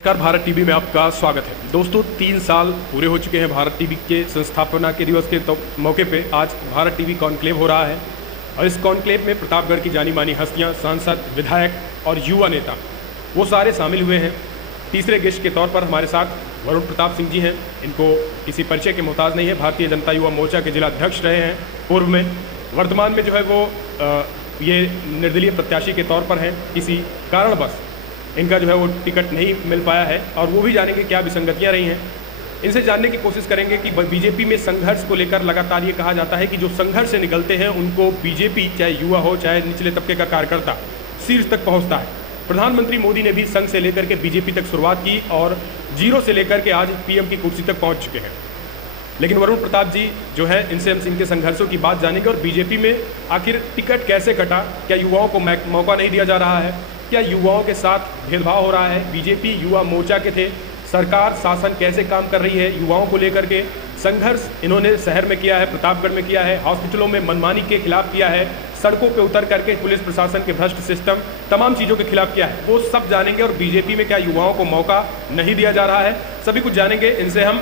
नमस्कार, भारत टीवी में आपका स्वागत है। दोस्तों, 3 साल पूरे हो चुके हैं भारत टीवी के संस्थापना के दिवस के मौके पे आज भारत टीवी कॉन्क्लेव हो रहा है और इस कॉन्क्लेव में प्रतापगढ़ की जानी मानी हस्तियां, सांसद, विधायक और युवा नेता वो सारे शामिल हुए हैं। तीसरे गेस्ट के तौर पर हमारे साथ वरुण प्रताप सिंह जी हैं। इनको किसी परिचय के मोहताज नहीं है। भारतीय जनता युवा मोर्चा के जिला अध्यक्ष रहे हैं पूर्व में। वर्तमान में जो है वो ये निर्दलीय प्रत्याशी के तौर पर हैं। किसी कारणवश इनका जो है वो टिकट नहीं मिल पाया है और वो भी जानेंगे क्या विसंगतियां रही हैं। इनसे जानने की कोशिश करेंगे कि बीजेपी में संघर्ष को लेकर लगातार ये कहा जाता है कि जो संघर्ष से निकलते हैं उनको बीजेपी, चाहे युवा हो चाहे निचले तबके का कार्यकर्ता, शीर्ष तक पहुंचता है। प्रधानमंत्री मोदी ने भी संघ से लेकर के बीजेपी तक शुरुआत की और जीरो से लेकर के आज पीएम की कुर्सी तक पहुंच चुके हैं। लेकिन वरुण प्रताप जी जो है, इनसे हम इनके संघर्षों की बात जानेंगे और बीजेपी में आखिर टिकट कैसे कटा, क्या युवाओं को मौका नहीं दिया जा रहा है, क्या युवाओं के साथ भेदभाव हो रहा है। बीजेपी युवा मोर्चा के थे, सरकार शासन कैसे काम कर रही है युवाओं को लेकर के। संघर्ष इन्होंने शहर में किया है, प्रतापगढ़ में किया है, हॉस्पिटलों में मनमानी के खिलाफ किया है, सड़कों पे उतर करके पुलिस प्रशासन के भ्रष्ट सिस्टम, तमाम चीज़ों के खिलाफ किया है। वो सब जानेंगे और बीजेपी में क्या युवाओं को मौका नहीं दिया जा रहा है, सभी कुछ जानेंगे इनसे हम।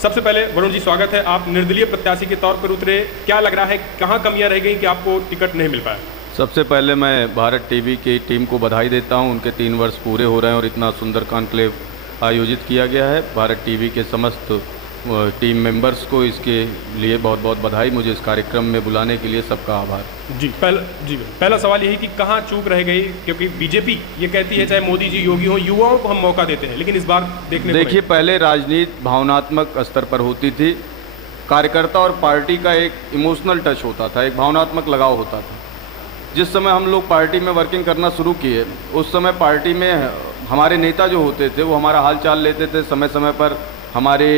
सबसे पहले वरुण जी, स्वागत है। आप निर्दलीय प्रत्याशी के तौर पर उतरे, क्या लग रहा है कहाँ कमियाँ रह गई कि आपको टिकट नहीं मिल पाया? सबसे पहले मैं भारत टीवी की टीम को बधाई देता हूं। उनके 3 वर्ष पूरे हो रहे हैं और इतना सुंदर कॉन्क्लेव आयोजित किया गया है। भारत टीवी के समस्त टीम मेंबर्स को इसके लिए बहुत बहुत बधाई। मुझे इस कार्यक्रम में बुलाने के लिए सबका आभार। पहला सवाल यही कि कहाँ चूक रह गई, क्योंकि बीजेपी ये कहती है चाहे मोदी जी, योगी हो, युवाओं को हम मौका देते हैं, लेकिन इस बार देखिए पहले राजनीति भावनात्मक स्तर पर होती थी। कार्यकर्ता और पार्टी का एक इमोशनल टच होता था, एक भावनात्मक लगाव होता था। जिस समय हम लोग पार्टी में वर्किंग करना शुरू किए उस समय पार्टी में हमारे नेता जो होते थे वो हमारा हाल चाल लेते थे, समय समय पर हमारे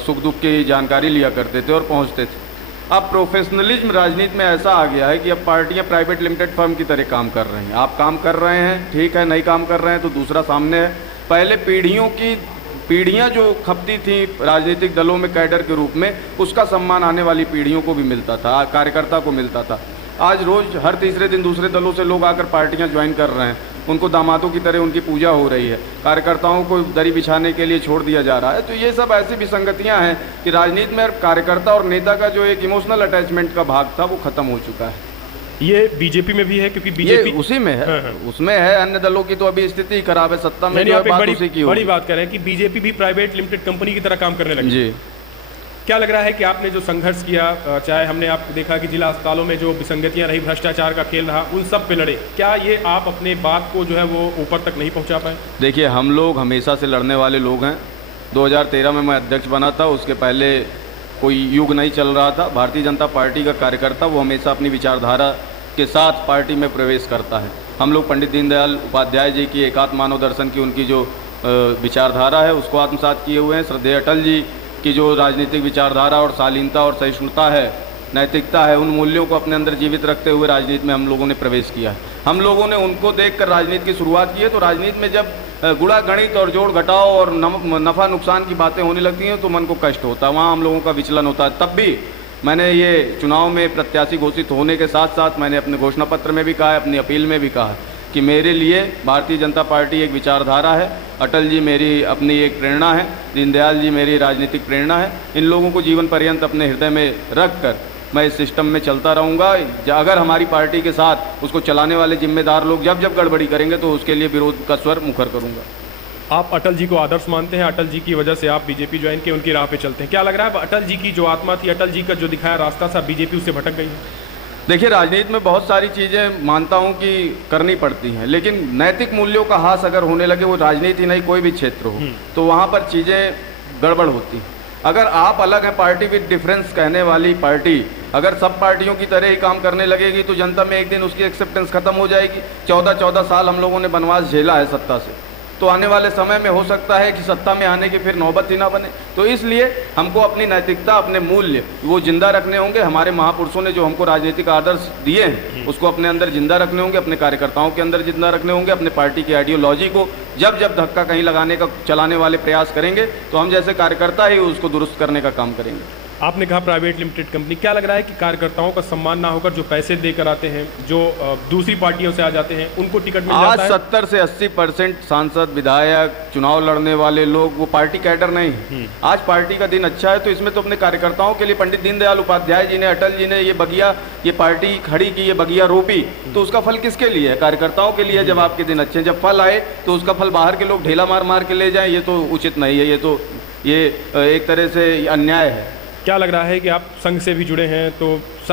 सुख दुख की जानकारी लिया करते थे और पहुंचते थे। अब प्रोफेशनलिज्म राजनीति में ऐसा आ गया है कि अब पार्टियां प्राइवेट लिमिटेड फर्म की तरह काम कर रही हैं। आप काम कर रहे हैं, ठीक है, नहीं काम कर रहे हैं तो दूसरा सामने है। पहले पीढ़ियां जो खपती थी राजनीतिक दलों में कैडर के रूप में, उसका सम्मान आने वाली पीढ़ियों को भी मिलता था, कार्यकर्ता को मिलता था। आज रोज हर तीसरे दिन दूसरे दलों से लोग आकर पार्टियां ज्वाइन कर रहे हैं। उनको दामादों की तरह उनकी पूजा हो रही है, कार्यकर्ताओं को दरी बिछाने के लिए छोड़ दिया जा रहा है। तो ये सब ऐसी विसंगतियां हैं कि राजनीति में कार्यकर्ता और नेता का जो एक इमोशनल अटैचमेंट का भाग था वो खत्म हो चुका है। ये बीजेपी में भी है, क्योंकि बीजेपी उसी में है। हाँ। उसमें है। अन्य दलों की तो अभी स्थिति खराब है। सत्ता में जो बात उसी की बड़ी बात करें कि बीजेपी भी प्राइवेट लिमिटेड कंपनी की तरह काम करने लगी। जी, क्या लग रहा है कि आपने जो संघर्ष किया, चाहे हमने आपको देखा कि जिला अस्पतालों में जो विसंगतियां रही, भ्रष्टाचार का खेल रहा, उन सब पे लड़े, क्या ये आप अपने बात को जो है वो ऊपर तक नहीं पहुंचा पाए? देखिए, हम लोग हमेशा से लड़ने वाले लोग हैं। 2013 में मैं अध्यक्ष बना था, उसके पहले कोई युग नहीं चल रहा था। भारतीय जनता पार्टी का कार्यकर्ता वो हमेशा अपनी विचारधारा के साथ पार्टी में प्रवेश करता है। हम लोग पंडित दीनदयाल उपाध्याय जी की एकात्म मानव दर्शन की उनकी जो विचारधारा है उसको आत्मसात किए हुए हैं। श्रद्धेय अटल जी की जो राजनीतिक विचारधारा और शालीनता और सहिष्णुता है, नैतिकता है, उन मूल्यों को अपने अंदर जीवित रखते हुए राजनीति में हम लोगों ने प्रवेश किया है। हम लोगों ने उनको देखकर राजनीति की शुरुआत की है। तो राजनीति में जब गुणा गणित और जोड़ घटाव और नफ़ा नुकसान की बातें होने लगती हैं तो मन को कष्ट होता है, वहाँ हम लोगों का विचलन होता है। तब भी मैंने ये चुनाव में प्रत्याशी घोषित होने के साथ साथ मैंने अपने घोषणा पत्र में भी कहा है, अपनी अपील में भी कहा है कि मेरे लिए भारतीय जनता पार्टी एक विचारधारा है। अटल जी मेरी अपनी एक प्रेरणा है, दीनदयाल जी मेरी राजनीतिक प्रेरणा है। इन लोगों को जीवन पर्यंत अपने हृदय में रख कर मैं इस सिस्टम में चलता रहूँगा। अगर हमारी पार्टी के साथ उसको चलाने वाले जिम्मेदार लोग जब जब गड़बड़ी करेंगे तो उसके लिए विरोध का स्वर मुखर करूँगा। आप अटल जी को आदर्श मानते हैं, अटल जी की वजह से आप बीजेपी ज्वाइन किए, उनकी राह पे चलते हैं। क्या लग रहा है अटल जी की जो आत्मा थी, अटल जी का जो दिखाया रास्ता था, बीजेपी उससे भटक गई है? देखिए, राजनीति में बहुत सारी चीज़ें मानता हूं कि करनी पड़ती हैं, लेकिन नैतिक मूल्यों का ह्रास अगर होने लगे, वो राजनीति नहीं कोई भी क्षेत्र हो, तो वहाँ पर चीज़ें गड़बड़ होती हैं। अगर आप अलग हैं, पार्टी विद डिफरेंस कहने वाली पार्टी अगर सब पार्टियों की तरह ही काम करने लगेगी तो जनता में एक दिन उसकी एक्सेप्टेंस खत्म हो जाएगी। 14 साल हम लोगों ने वनवास झेला है सत्ता से, तो आने वाले समय में हो सकता है कि सत्ता में आने की फिर नौबत ही ना बने। तो इसलिए हमको अपनी नैतिकता, अपने मूल्य वो जिंदा रखने होंगे। हमारे महापुरुषों ने जो हमको राजनीतिक आदर्श दिए हैं उसको अपने अंदर जिंदा रखने होंगे, अपने कार्यकर्ताओं के अंदर जिंदा रखने होंगे। अपने पार्टी की आइडियोलॉजी को जब जब धक्का कहीं लगाने का चलाने वाले प्रयास करेंगे तो हम जैसे कार्यकर्ता ही उसको दुरुस्त करने का काम करेंगे। आपने कहा प्राइवेट लिमिटेड कंपनी, क्या लग रहा है कि कार्यकर्ताओं का सम्मान ना होकर जो पैसे देकर आते हैं, जो दूसरी पार्टियों से आ जाते हैं, उनको टिकट मिल आज जाता है? 70 से 80% सांसद, विधायक, चुनाव लड़ने वाले लोग वो पार्टी कैडर नहीं। आज पार्टी का दिन अच्छा है तो इसमें तो अपने कार्यकर्ताओं के लिए पंडित दीनदयाल उपाध्याय जी ने, अटल जी ने ये बगिया, ये पार्टी खड़ी की, ये बगिया रोपी, तो उसका फल किसके लिए है? कार्यकर्ताओं के लिए। जब आपके दिन अच्छे हैं, जब फल आए तो उसका फल बाहर के लोग ढेला मार मार के ले जाएं, ये तो उचित नहीं है। ये एक तरह से अन्याय है। क्या लग रहा है कि आप संघ से भी जुड़े हैं, तो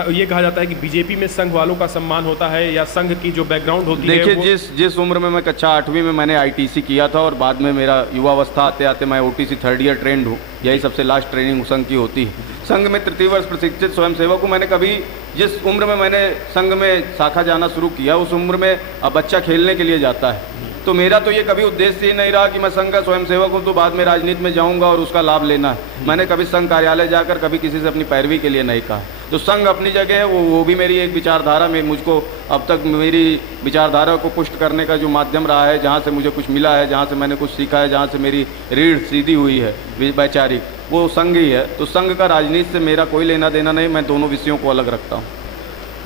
ये कहा जाता है कि बीजेपी में संघ वालों का सम्मान होता है, या संघ की जो बैकग्राउंड होती है? देखिए, जिस उम्र में मैं कक्षा 8वीं में मैंने आईटीसी किया था और बाद में मेरा युवावस्था आते आते मैं ओटीसी 3rd ईयर ट्रेंड हूँ, यही सबसे लास्ट ट्रेनिंग संघ की होती है। संघ में तृतीय वर्ष प्रशिक्षित स्वयंसेवक हूँ। मैंने कभी जिस उम्र में मैंने संघ में शाखा जाना शुरू किया, उस उम्र में अब बच्चा खेलने के लिए जाता है, तो मेरा तो ये कभी उद्देश्य ही नहीं रहा कि मैं संघ का स्वयंसेवक हूँ तो बाद में राजनीति में जाऊँगा और उसका लाभ लेना है। मैंने कभी संघ कार्यालय जाकर कभी किसी से अपनी पैरवी के लिए नहीं कहा। तो संघ अपनी जगह है, वो भी मेरी एक विचारधारा में, मुझको अब तक मेरी विचारधारा को पुष्ट करने का जो माध्यम रहा है, जहाँ से मुझे कुछ मिला है, जहाँ से मैंने कुछ सीखा है, जहाँ से मेरी रीढ़ सीधी हुई है वैचारिक, वो संघ ही है। तो संघ का राजनीति से मेरा कोई लेना देना नहीं, मैं दोनों विषयों को अलग रखता हूँ।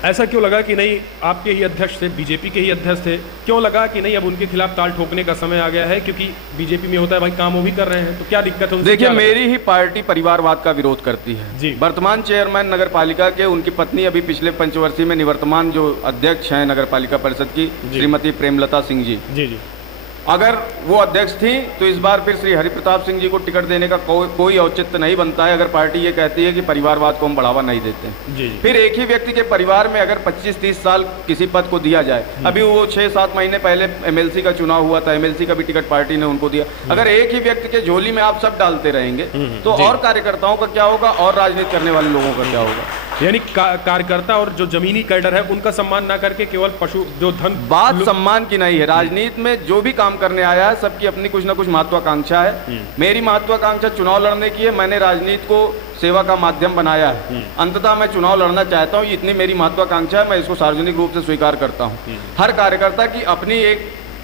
ऐसा क्यों लगा कि नहीं, आपके ही अध्यक्ष थे, बीजेपी के ही अध्यक्ष थे, क्यों लगा कि नहीं अब उनके खिलाफ ताल ठोकने का समय आ गया है? क्योंकि बीजेपी में होता है भाई, काम वो भी कर रहे हैं, तो क्या दिक्कत है? देखिए, मेरी ही पार्टी परिवारवाद का विरोध करती है जी। वर्तमान चेयरमैन नगर पालिका के, उनकी पत्नी अभी पिछले पंचवर्षीय में निवर्तमान जो अध्यक्ष हैं नगर पालिका परिषद की, श्रीमती प्रेमलता सिंह जी, अगर वो अध्यक्ष थी तो इस बार फिर श्री हरिप्रताप सिंह जी को टिकट देने का कोई औचित्य नहीं बनता है, अगर पार्टी ये कहती है कि परिवारवाद को हम बढ़ावा नहीं देते जी। फिर एक ही व्यक्ति के परिवार में अगर 25-30 साल किसी पद को दिया जाए, अभी वो 6-7 महीने पहले एमएलसी का चुनाव हुआ था, एमएलसी का भी टिकट पार्टी ने उनको दिया। अगर एक ही व्यक्ति के झोली में आप सब डालते रहेंगे तो और कार्यकर्ताओं का क्या होगा और राजनीति करने वाले लोगों का क्या होगा? यानी कार्यकर्ता और जो जमीनी कैडर है उनका सम्मान ना करके केवल पशु जो धन, बात सम्मान की नहीं है। राजनीति में जो भी काम करने आया है, सबकी अपनी कुछ ना कुछ महत्वाकांक्षा है। मेरी महत्वाकांक्षा चुनाव लड़ने की है, मैंने राजनीति को सेवा का माध्यम बनाया है। अंततः मैं चुनाव लड़ना चाहता हूँ, इतनी मेरी महत्वाकांक्षा है, मैं इसको सार्वजनिक रूप से स्वीकार करता हूँ। हर कार्यकर्ता की अपनी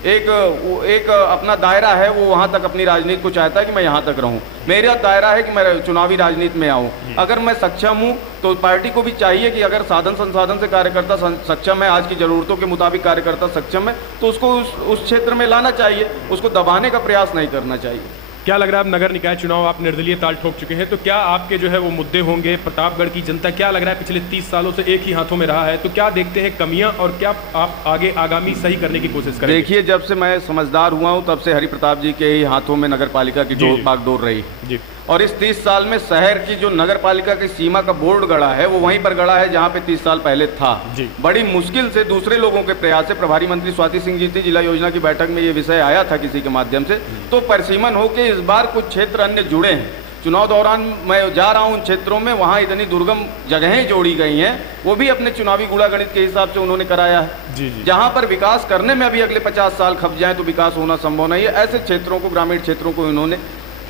एक अपना दायरा है, वो वहाँ तक अपनी राजनीति को चाहता है कि मैं यहाँ तक रहूँ। मेरा दायरा है कि मैं चुनावी राजनीति में आऊँ। अगर मैं सक्षम हूँ तो पार्टी को भी चाहिए कि अगर साधन संसाधन से कार्यकर्ता सक्षम है, आज की ज़रूरतों के मुताबिक कार्यकर्ता सक्षम है, तो उसको उस क्षेत्र में लाना चाहिए, उसको दबाने का प्रयास नहीं करना चाहिए। क्या लग रहा है, अब नगर निकाय चुनाव आप निर्दलीय ताल ठोक चुके हैं, तो क्या आपके जो है वो मुद्दे होंगे? प्रतापगढ़ की जनता, क्या लग रहा है, पिछले 30 सालों से एक ही हाथों में रहा है, तो क्या देखते हैं कमियां और क्या आप आगामी सही करने की कोशिश करेंगे? देखिए, जब से मैं समझदार हुआ हूं तब से हरि प्रताप जी के ही हाथों में नगर पालिका की बागडोर रही जी। और इस 30 साल में शहर की जो नगर पालिका की सीमा का बोर्ड गड़ा है वो वहीं पर गड़ा है जहां पे 30 साल पहले था जी। बड़ी मुश्किल से दूसरे लोगों के प्रयास से, प्रभारी मंत्री स्वाति सिंह जी थी, जिला योजना की बैठक में ये विषय आया था किसी के माध्यम से, तो परिसीमन होकर इस बार कुछ क्षेत्र अन्य जुड़े हैं। चुनाव दौरान मैं जा रहा हूं उन क्षेत्रों में, वहां इतनी दुर्गम जगहें जोड़ी गई हैं, वो भी अपने चुनावी गुणागणित के हिसाब से उन्होंने कराया है। जहां पर विकास करने में अभी अगले 50 साल खप जाए तो विकास होना संभव नहीं है, ऐसे क्षेत्रों को, ग्रामीण क्षेत्रों को इन्होंने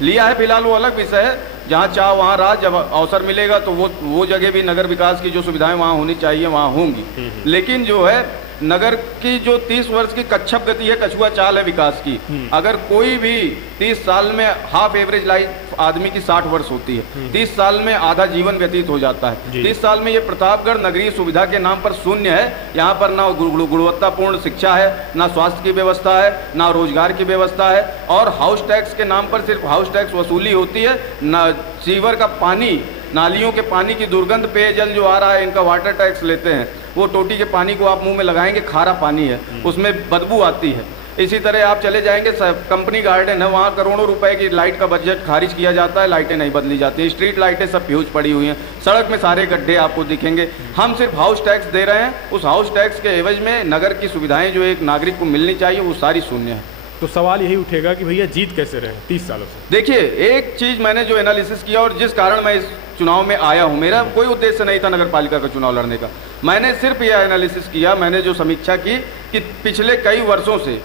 लिया है। फिलहाल वो अलग विषय है, जहाँ चाह वहाँ राह, जब अवसर मिलेगा तो वो जगह भी नगर विकास की जो सुविधाएं वहाँ होनी चाहिए वहाँ होंगी। लेकिन जो है नगर की जो 30 वर्ष की कच्छप गति है, कछुआ चाल है विकास की, अगर कोई भी 30 साल में हाफ एवरेज लाइफ आदमी की 60 वर्ष होती है, 30 साल में आधा जीवन व्यतीत हो जाता है। 30 साल में ये प्रतापगढ़ नगरीय सुविधा के नाम पर शून्य है। यहाँ पर ना गुणवत्तापूर्ण शिक्षा है, ना स्वास्थ्य की व्यवस्था है, ना रोजगार की व्यवस्था है, और हाउस टैक्स के नाम पर सिर्फ हाउस टैक्स वसूली होती है। ना सीवर का पानी, नालियों के पानी की दुर्गंध, पेयजल जो आ रहा है इनका वाटर टैक्स लेते हैं, वो टोटी के पानी को आप मुंह में लगाएंगे, खारा पानी है, उसमें बदबू आती है। इसी तरह आप चले जाएंगे कंपनी गार्डन है, वहाँ करोड़ों रुपए की लाइट का बजट खारिज किया जाता है, लाइटें नहीं बदली जाती, स्ट्रीट लाइटें सब फ्यूज पड़ी हुई हैं, सड़क में सारे गड्ढे आपको दिखेंगे। हम सिर्फ हाउस टैक्स दे रहे हैं, उस हाउस टैक्स के एवज में नगर की सुविधाएं जो एक नागरिक को मिलनी चाहिए वो सारी शून्य है। तो सवाल यही उठेगा कि भैया जीत कैसे रहे 30 सालों से? देखिए, एक चीज़ मैंने जो एनालिसिस किया और जिस कारण मैं इस चुनाव में आया हूं, मेरा कोई उद्देश्य नहीं था नगर पालिका का चुनाव लड़ने का, मैंने सिर्फ यह एनालिसिस किया, मैंने जो समीक्षा की कि पिछले कई वर्षों से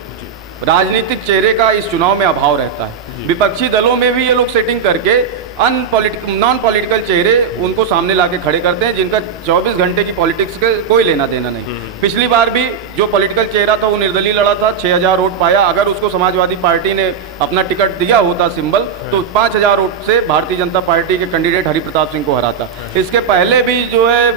राजनीतिक चेहरे का इस चुनाव में अभाव रहता है। विपक्षी दलों में भी ये लोग सेटिंग करके नॉन पॉलिटिकल चेहरे उनको सामने लाके खड़े करते हैं, जिनका 24 घंटे की पॉलिटिक्स के कोई लेना देना नहीं। पिछली बार भी जो पॉलिटिकल चेहरा था वो निर्दलीय लड़ा था, 6000 वोट पाया। अगर उसको समाजवादी पार्टी ने अपना टिकट दिया होता सिंबल, तो 5000 वोट से भारतीय जनता पार्टी के कैंडिडेट हरिप्रताप सिंह को हराता। इसके पहले भी जो है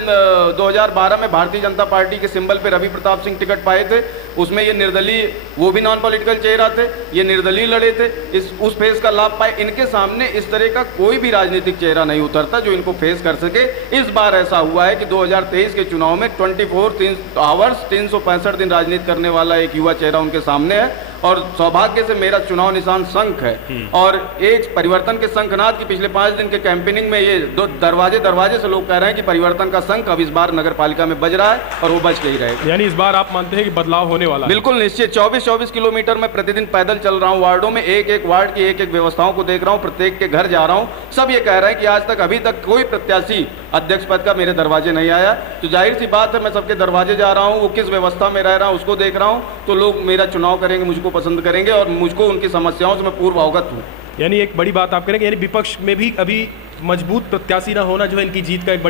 2012 में भारतीय जनता पार्टी के सिंबल पे रवि प्रताप सिंह टिकट पाए थे, उसमें ये निर्दलीय, वो भी नॉन पॉलिटिकल चेहरा थे, ये निर्दलीय लड़े थे, उस फेस का लाभ पाए। इनके सामने इस तरह का कोई भी राजनीतिक चेहरा नहीं उतरता जो इनको फेस कर सके। इस बार ऐसा हुआ है कि 2023 के चुनाव में 24 आवर्स 365 दिन राजनीति करने वाला एक युवा चेहरा उनके सामने है। और सौभाग्य से मेरा चुनाव निशान शंख है, और एक परिवर्तन के शंखनाद की पिछले 5 दिन के कैंपेनिंग में ये दरवाजे से लोग कह रहे हैं कि परिवर्तन का शंख अब इस बार नगर पालिका में बज रहा है और वो बज के ही रहेगा। यानी इस बार आप मानते हैं कि बदलाव होने वाला है? बिल्कुल निश्चित। 24 किलोमीटर मैं प्रतिदिन पैदल चल रहा हूँ, वार्डों में एक वार्ड की एक व्यवस्थाओं को देख रहा हूँ, प्रत्येक के घर जा रहा हूँ। सब ये कह रहे हैं कि आज तक अभी तक कोई प्रत्याशी अध्यक्ष पद का मेरे दरवाजे नहीं आया। तो जाहिर सी बात है, मैं सबके दरवाजे जा रहा हूँ, वो किस व्यवस्था में रह रहा हूँ उसको देख रहा हूँ, तो लोग मेरा चुनाव करेंगे, मुझको पसंद करेंगे और मुझको उनकी समस्याओं से मैं पूर्व अवगत हूँ। यानी एक बड़ी बात आप करेंगे, यानी विपक्ष में भी अभी मजबूत प्रत्याशी ना होना जो है इनकी जीत का एक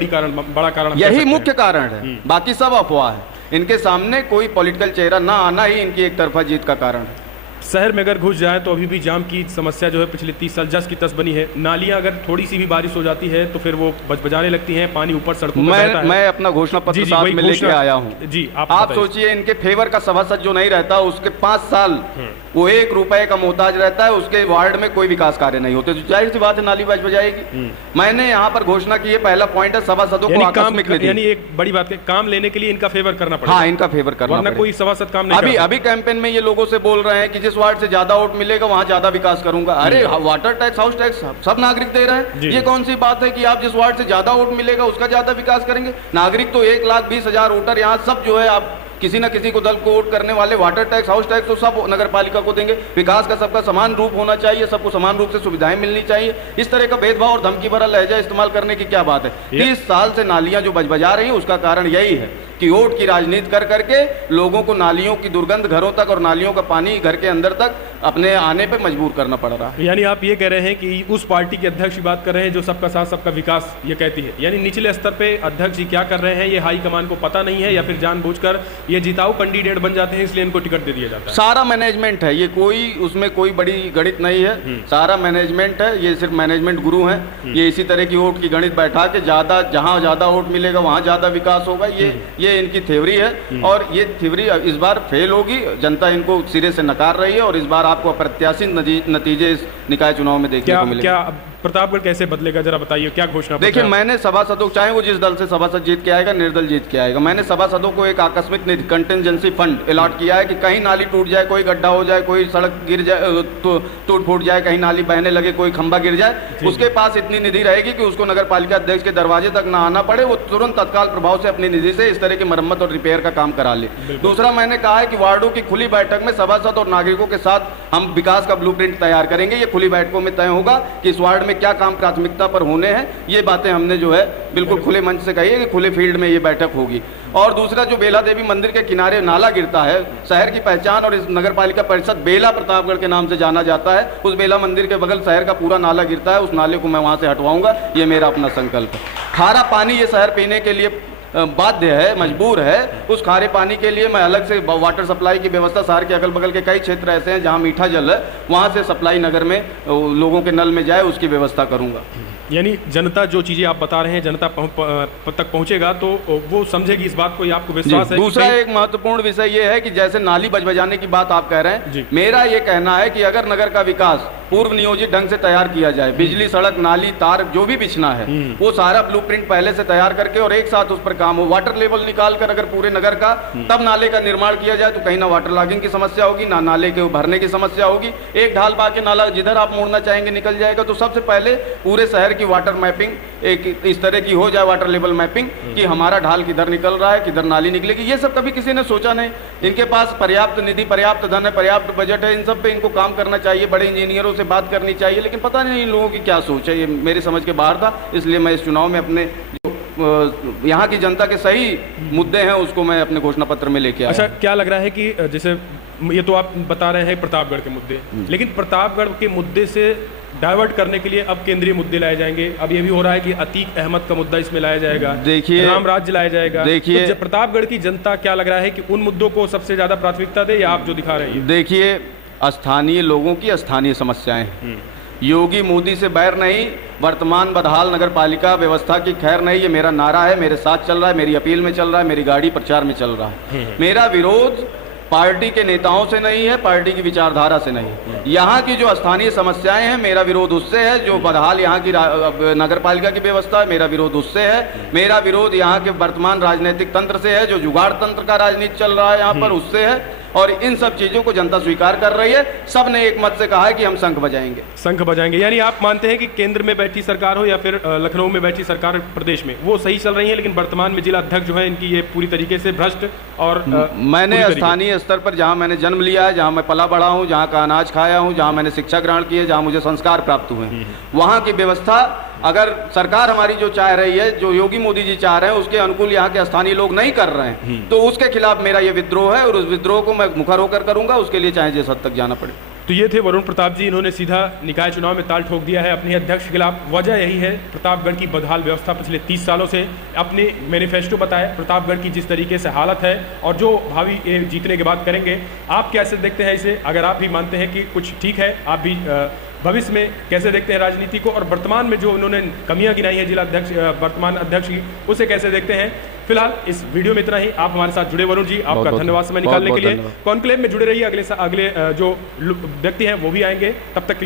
बड़ा कारण यही मुख्य कारण है, बाकी सब अफवाह है। इनके सामने कोई पॉलिटिकल चेहरा ना आना ही इनकी एक तरफा जीत का कारण है। शहर में अगर घुस जाए तो अभी भी जाम की समस्या जो है पिछले 30 साल जस की तस बनी है। नालियां अगर थोड़ी सी भी बारिश हो जाती है तो फिर वो बजाने लगती हैं, पानी ऊपर सड़कों पर बहता है। मैं अपना घोषणा पत्र साथ में लेके आया हूँ जी। आप सोचिए, इनके फेवर का सभासद जो नहीं रहता उसके 5 साल वो 1 रुपए का मोहताज रहता है, उसके वार्ड में कोई विकास कार्य नहीं होते, तो जाहिर सी बात है नाली बजाएगी। मैंने यहाँ पर घोषणा की है, पहला पॉइंट है सभासदों को आकस्मिक निधि। यानी एक बड़ी बात है, काम लेने के लिए इनका फेवर करना पड़ेगा। हाँ, इनका फेवर करना पड़ेगा, कोई सभासद काम नहीं। अभी कैंपेन में ये लोगों से बोल रहे हैं कि जिस वार्ड से ज्यादा वोट मिलेगा वहां ज्यादा विकास करूंगा। अरे वाटर टैक्स, हाउस टैक्स सब नागरिक दे रहे हैं, ये कौन सी बात है कि आप जिस वार्ड से ज्यादा वोट मिलेगा उसका ज्यादा विकास करेंगे? नागरिक तो 1,20,000 वोटर यहाँ सब जो है, आप किसी न किसी को दल को वोट करने वाले, वाटर टैक्स, हाउस टैक्स तो सब नगर पालिका को देंगे। विकास का सबका समान रूप होना चाहिए, सबको समान रूप से सुविधाएं मिलनी चाहिए। इस तरह का भेदभाव और धमकी भरा लहजा इस्तेमाल करने की क्या बात है? 30 साल से नालियां जो बजा रही हैं उसका कारण यही है कि वोट की राजनीति कर करके लोगों को नालियों की दुर्गंध घरों तक और नालियों का पानी घर के अंदर तक अपने आने पे मजबूर करना पड़ रहा है। यानी आप ये कह रहे हैं कि उस पार्टी के अध्यक्ष की बात कर रहे हैं जो सबका साथ सबका विकास ये कहती है, यानी निचले स्तर पे अध्यक्ष जी क्या कर रहे हैं ये हाईकमान को पता नहीं है, या फिर जानबूझकर ये जिताऊ कैंडिडेट बन जाते हैं इसलिए इनको टिकट दे दिया जाता है? सारा मैनेजमेंट है ये, कोई उसमें कोई बड़ी गणित नहीं है, सारा मैनेजमेंट है। ये सिर्फ मैनेजमेंट गुरु हैं, ये इसी तरह की वोट की गणित बैठा के जहां ज्यादा वोट मिलेगा वहां ज्यादा विकास होगा, ये इनकी थ्योरी है। और ये थ्योरी इस बार फेल होगी, जनता इनको सिरे से नकार रही है, और इस बार आपको अप्रत्याशित नतीजे इस निकाय चुनाव में देखने को मिलेंगे। क्या प्रतापगढ़ कैसे बदलेगा, जरा बताइए, क्या घोषणा? देखिए, मैंने सभासदों, चाहे वो जिस दल से सभासद जीत के आएगा, निर्दल जीत के आएगा, मैंने सभासदों को एक आकस्मिक निधि, कंटिजेंसी फंड अलॉट किया है कि कहीं नाली टूट जाए, कोई गड्ढा हो जाए, कोई सड़क गिर जाए, टूट फूट जाए, कहीं नाली बहने लगे, कोई खंभा गिर जाए, उसके पास इतनी निधि रहेगी कि उसको नगर पालिका अध्यक्ष के दरवाजे तक ना आना पड़े, वो तुरंत तत्काल प्रभाव से अपनी निधि से इस तरह की मरम्मत और रिपेयर का काम करा ले। दूसरा, मैंने कहा है कि वार्डों की खुली बैठक में सभासद और नागरिकों के साथ हम विकास का ब्लूप्रिंट तैयार करेंगे। ये खुली बैठकों में तय होगा कि इस वार्ड में क्या काम प्राथमिकता पर होने हैं। ये बातें हमने जो है बिल्कुल खुले मंच से कही है कि खुले फील्ड में ये बैठक होगी। और दूसरा, जो बेला देवी मंदिर के किनारे नाला गिरता है, शहर की पहचान और इस नगर पालिका परिषद बेला प्रतापगढ़ के नाम से जाना जाता है, उस बेला मंदिर के बगल शहर का पूरा नाला गिरता है, उस नाले को मैं वहां से हटवाऊंगा, ये मेरा अपना संकल्प है। खारा पानी ये शहर पीने के लिए बाध्य है, मजबूर है, उस खारे पानी के लिए मैं अलग से वाटर सप्लाई की व्यवस्था, शहर के अगल बगल के कई क्षेत्र ऐसे हैं जहां मीठा जल है, वहां से सप्लाई नगर में लोगों के नल में जाए, उसकी व्यवस्था करूंगा। यानी जनता जो चीजें आप बता रहे हैं जनता तक पहुंचेगा तो वो समझेगी इस बात को, ये आपको विश्वास है? दूसरा एक महत्वपूर्ण विषय ये है कि जैसे नाली बजाने की बात आप कह रहे हैं, मेरा ये कहना है कि अगर नगर का विकास पूर्व नियोजित ढंग से तैयार किया जाए, बिजली, सड़क, नाली, तार जो भी बिछना है वो सारा ब्लूप्रिंट पहले से तैयार करके और एक साथ उस पर काम हो, वाटर लेवल निकाल कर अगर पूरे नगर का, तब नाले का निर्माण किया जाए तो कहीं ना वाटर लॉगिंग की समस्या होगी, ना नाले के भरने की समस्या होगी। एक ढाल बाकी नाला जिधर आप मोड़ना चाहेंगे निकल जाएगा। तो सबसे पहले पूरे शहर की वाटर मैपिंग एक इस तरह की हो जाए, वाटर लेवल मैपिंग, कि हमारा ढाल किधर निकल रहा है, किधर नाली निकलेगी। ये सब कभी किसी ने सोचा नहीं। इनके पास पर्याप्त निधि, पर्याप्त धन है, पर्याप्त बजट है, इन सब पे इनको काम करना चाहिए, बड़े इंजीनियरों से बात करनी चाहिए, लेकिन पता नहीं इन लोगों की क्या सोच है, ये मेरी समझ के बाहर था। इसलिए मैं इस चुनाव में अपने यहाँ की जनता के सही मुद्दे हैं उसको मैं अपने घोषणा पत्र में लेके आया। अच्छा, क्या लग रहा है कि जैसे ये तो आप बता रहे हैं प्रतापगढ़ के मुद्दे, लेकिन प्रतापगढ़ के मुद्दे से डाइवर्ट करने के लिए अब केंद्रीय मुद्दे लाए जाएंगे। अब ये भी हो रहा है कि अतीक अहमद का मुद्दा इसमें लाया जाएगा, देखिए राम राज्य लाया जाएगा। देखिए तो प्रतापगढ़ की जनता क्या लग रहा है कि उन मुद्दों को सबसे ज्यादा प्राथमिकता दे या आप जो दिखा रहे हैं? देखिए, स्थानीय लोगों की स्थानीय समस्याएं, योगी मोदी से बैर नहीं, वर्तमान बदहाल नगर पालिका व्यवस्था की खैर नहीं, ये मेरा नारा है, मेरे साथ चल रहा है, मेरी अपील में चल रहा है, मेरी गाड़ी प्रचार में चल रहा है। मेरा विरोध पार्टी के नेताओं से नहीं है, पार्टी की विचारधारा से नहीं। यहाँ की जो स्थानीय समस्याएं हैं, मेरा विरोध उससे है। जो बदहाल यहाँ की नगर पालिका की व्यवस्था है, मेरा विरोध उससे है। मेरा विरोध यहाँ के वर्तमान राजनीतिक तंत्र से है, जो जुगाड़ तंत्र का राजनीति चल रहा है यहाँ पर, उससे है। और इन सब चीजों को जनता स्वीकार कर रही है। सब ने एक मत से कहा है कि हम शंख बजाएंगे। शंख बजाएंगे, यानी आप मानते हैं कि केंद्र में बैठी सरकार हो या फिर लखनऊ में बैठी सरकार प्रदेश में, वो सही चल रही है, लेकिन वर्तमान में जिला अध्यक्ष जो है इनकी ये पूरी तरीके से भ्रष्ट। और मैंने स्थानीय स्तर पर, जहाँ मैंने जन्म लिया है, जहाँ मैं पला बढ़ा हूँ, जहाँ का अनाज खाया हूँ, जहाँ मैंने शिक्षा ग्रहण की है, जहाँ मुझे संस्कार प्राप्त हुए हैं, वहाँ की व्यवस्था अगर सरकार हमारी जो चाह रही है, जो योगी मोदी जी चाह रहे हैं, उसके अनुकूल यहाँ के स्थानीय लोग नहीं कर रहे हैं, तो उसके खिलाफ मेरा ये विद्रोह है। और उस विद्रोह को मैं मुखर होकर करूंगा, उसके लिए चाहे जिस हद तक जाना पड़े। तो ये थे वरुण प्रताप जी, इन्होंने सीधा निकाय चुनाव में ताल ठोक दिया है अपने अध्यक्ष के खिलाफ। वजह यही है, प्रतापगढ़ की बदहाल व्यवस्था पिछले 30 सालों से। अपने मैनिफेस्टो बताया प्रतापगढ़ की जिस तरीके से हालत है, और जो भावी ये जीतने के बाद करेंगे। आप कैसे देखते हैं इसे? अगर आप भी मानते हैं कि कुछ ठीक है, आप भी भविष्य में कैसे देखते हैं राजनीति को, और वर्तमान में जो उन्होंने कमियां गिनाई है जिला अध्यक्ष, वर्तमान अध्यक्ष की, उसे कैसे देखते हैं? फिलहाल इस वीडियो में इतना ही। आप हमारे साथ जुड़े वरुण जी, आपका धन्यवाद समय निकालने के लिए। कॉन्क्लेव में जुड़े रहिए, अगले जो व्यक्ति हैं वो भी आएंगे। तब तक के लिए